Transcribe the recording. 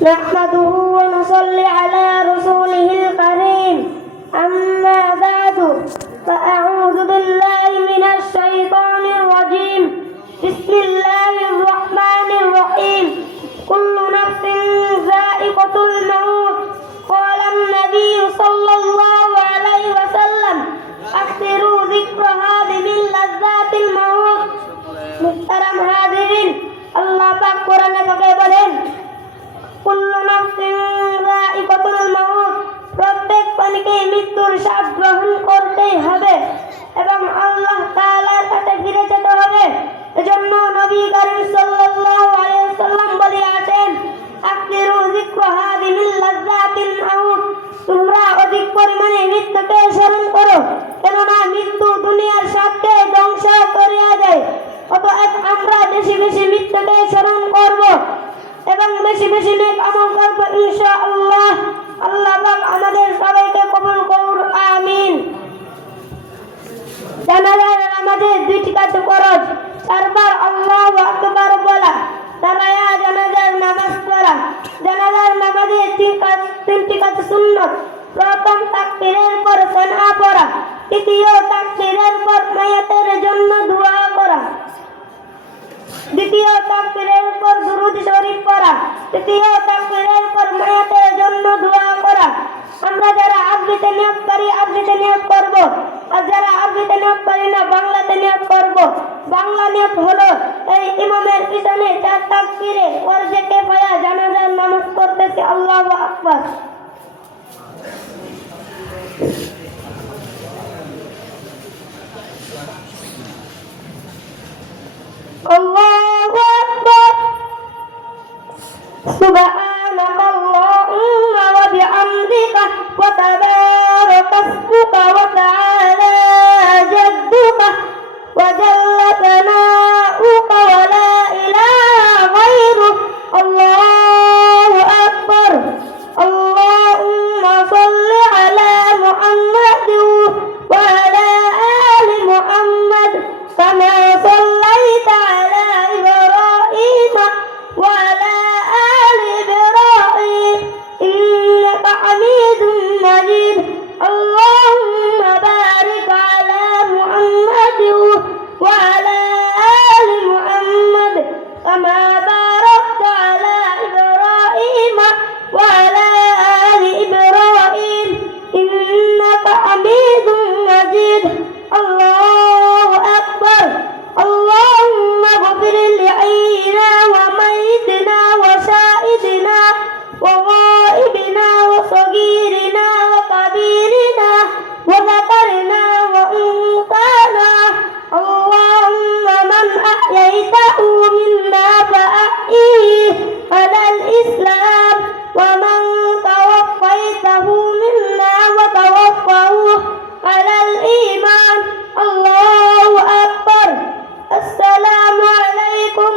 نحمده ونصلي على رسوله الكريم أما بعد فأعوذ بالله من الشيطان الرجيم بسم الله الرحمن الرحيم كل نفس ذائقة الموت قال النبي صلى الله عليه وسلم أكثروا ذكر هذه لذات الموت মুহতারাম হাজিরিন আল্লাহ পাক কোরআনে পাকে বলেন প্রত্যেক প্রাণীকে মৃত্যুর স্বাদ গ্রহণ করতেই হবে এবং আল্লাহ তাআলার কাছে ফিরে যেতে হবে। এজন্য নবী করিম সাল্লাল্লাহু আলাইহি ওয়াসাল্লাম বলেছেন আকসিরু যিকরা হাদিহিল লাযযাতিল মাউত। তোমরা অধিক পরিমাণে মৃত্যুকে স্মরণ করো। কেননা বেশি বেশি নেক আমল করব ইনশাআল্লাহ। আল্লাহ পাক আমাদের সবাইকে কবুল করুন, আমিন। জানাজার নামাজে দুইটি কাজ ফরজ। চারবার আল্লাহু আকবার বলা দাঁড়ায়া জানাজার নামাজ পড়া। জানাজার নামাজে তিন কাজ তিনটি কাজ সুন্নত। প্রথম তাকবীরের পর সানা পড়া, দ্বিতীয় তাকবীরের পর মায়াতের জন্য দোয়া করা। দ্বিতীয় তাকবীরের পর দুরূদ শরীফ তৃতীয় তাকবীরের পর জন্য দোয়া করা। আমরা যারা আরবিতে নিয়োগ করি আরবিতে নিয়োগ করব। আর যারা আরবিতে নিয়োগ করি না, বাংলাতে নিয়োগ করব। বাংলা নিয়োগ হলো এই ইমামের পিছনে চার তাকবীরে কে কেফায়া, জানাজার নামাজ করতেছে আল্লাহু আকবার। وغائبنا وصغيرنا وكبيرنا وذكرنا وأنثانا اللهم من أحييته منا فأحيه على الإسلام ومن توفيته منا وتوفه على الإيمان الله أكبر السلام عليكم